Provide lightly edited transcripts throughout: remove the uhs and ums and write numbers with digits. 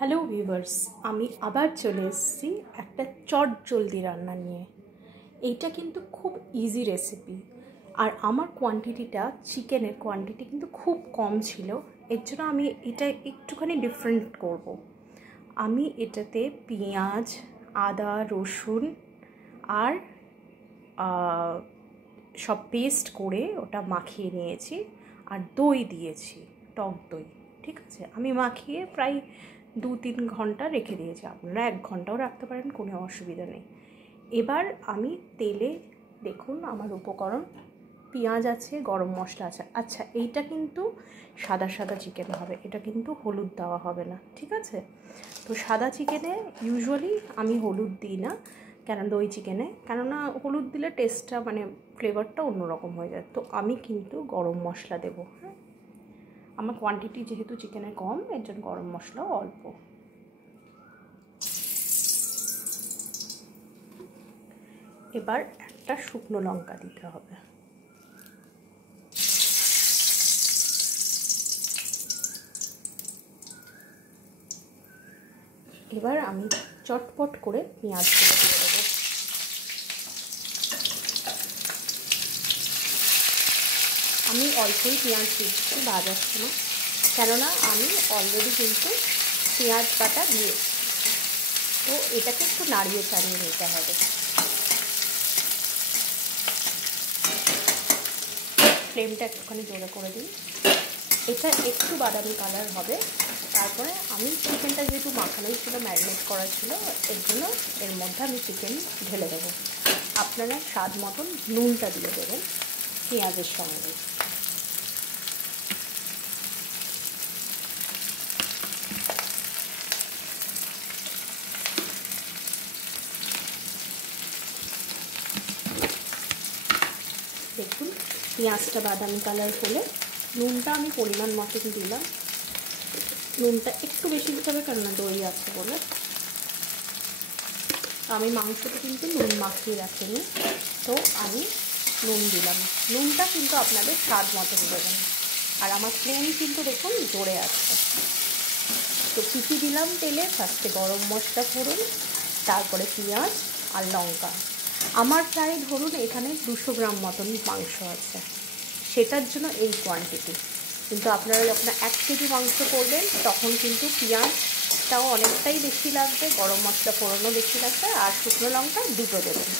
Hello viewers, আমি আবার চলে এসেছি একটা চটজলদি রান্না নিয়ে। এইটা কিন্তু খুব ইজি রেসিপি, আর আমার কোয়ান্টিটিটা চিকেনের কোয়ান্টিটি কিন্তু খুব কম ছিল। এর জন্য আমি এটা একটুখানি ডিফারেন্ট করব। আমি এটাতে পেঁয়াজ, আদা, রসুন আর সব পেস্ট করে ওটা মাখিয়ে নিয়েছি, আর দই দিয়েছি, টক দই। ঠিক আছে, আমি মাখিয়ে প্রায় 2-3 ঘন্টা রেখে দিয়েছি। আপনারা 1 ঘন্টাও রাখতে পারেন, কোনো অসুবিধা নেই। এবার আমি তেলে, দেখুন আমার উপকরণ, পেঁয়াজ আছে, গরম মশলা আছে। আচ্ছা, এইটা কিন্তু সাদা সাদা চিকেন হবে, এটা কিন্তু হলুদ দেওয়া হবে না, ঠিক আছে? তো সাদা চিকেনে ইউজুয়ালি আমি হলুদ দিই না, কেন দই চিকেনে, কেননা হলুদ দিলে টেস্টটা মানে ফ্লেভারটা অন্যরকম হয়ে যায়। তো আমি কিন্তু গরম মশলা দেবো। হ্যাঁ, আমার কোয়ান্টিটি যেহেতু চিকেনের কম, এর জন্য গরম মশলাও অল্প। এবার একটা শুকনো লঙ্কা দিতে হবে। এবার আমি চটপট করে পেঁয়াজগুলো দিয়ে দেবো। আমি অল্পই পেঁয়াজ দিচ্ছি ভাজার সময়, কেননা আমি অলরেডি কিন্তু পেঁয়াজ বাটা দিয়েছি। তো এটাকে একটু নাড়িয়ে চাড়িয়ে নিতে হবে। ফ্লেমটা একটুখানি জোরে করে দিই। এটা একটু বাদামি কালার হবে। তারপরে আমি চিকেনটা যেহেতু মাখানোই ছিল, ম্যারিনেট করা ছিল, এর জন্য এর মধ্যে আমি চিকেন ঢেলে দেবো। আপনারা স্বাদ মতন নুনটা দিয়ে দেবেন পেঁয়াজের সঙ্গে। দেখুন পেঁয়াজটা বাদামি কালার হলে নুনটা আমি পরিমাণ মতন দিলাম। নুনটা একটু বেশি দিতে হবে, কেননা দই আছে বলে। আমি মাংসটা কিন্তু নুন মাখিয়ে রাখিনি, তো আমি নুন দিলাম। নুনটা কিন্তু আপনাদের স্বাদ মতন দেবেন। আর আমার ফ্লেম কিন্তু দেখুন জোরে আছে। তো কী কী দিলাম তেলে? ফার্স্টে গরম মশলা ফোড়ন, তারপরে পেঁয়াজ আর লঙ্কা। আমার প্রায় ধরুন এখানে 200 গ্রাম মতন মাংস আছে, সেটার জন্য এই কোয়ান্টিটি। কিন্তু আপনারা যখন 1 কেজি মাংস করবেন, তখন কিন্তু পেঁয়াজটাও অনেকটাই বেশি লাগবে, গরম মশলা ফোড়নও বেশি লাগবে, আর শুকনো লঙ্কা 2টো দেবেন।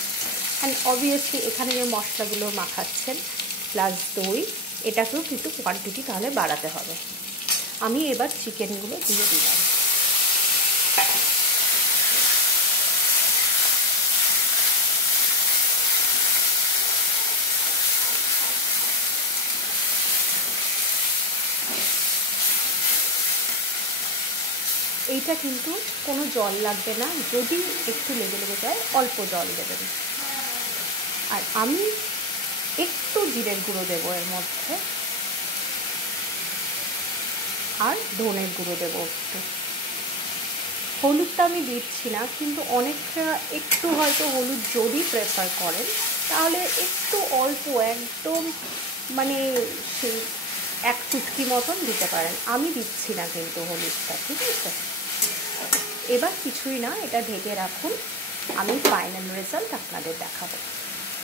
অ্যান্ড অবভিয়াসলি এখানে যে মশলাগুলো মাখাচ্ছেন প্লাস দই, এটাকেও কিন্তু কোয়ান্টিটি তাহলে বাড়াতে হবে। আমি এবার চিকেনগুলো দিয়ে দিলাম। এইটা কিন্তু কোনো জল লাগবে না, যদি একটু লেগে লেগে যায় অল্প জল দেবেন। আর আমি একটু জিরের গুঁড়ো দেবো এর মধ্যে, আর ধনের গুঁড়ো দেবো একটু। হলুদটা আমি দিচ্ছি না, কিন্তু অনেকটা একটু হয়তো হলুদ যদি প্রেফার করেন, তাহলে একটু অল্প, একদম মানে সেই 1 চুটকি মতন দিতে পারেন। আমি দিচ্ছি না কিন্তু হলুদটা, ঠিক আছে? এবার কিছুই না, এটা ঢেকে রাখুন, আমি ফাইনাল রেজাল্ট আপনাদের দেখাবো।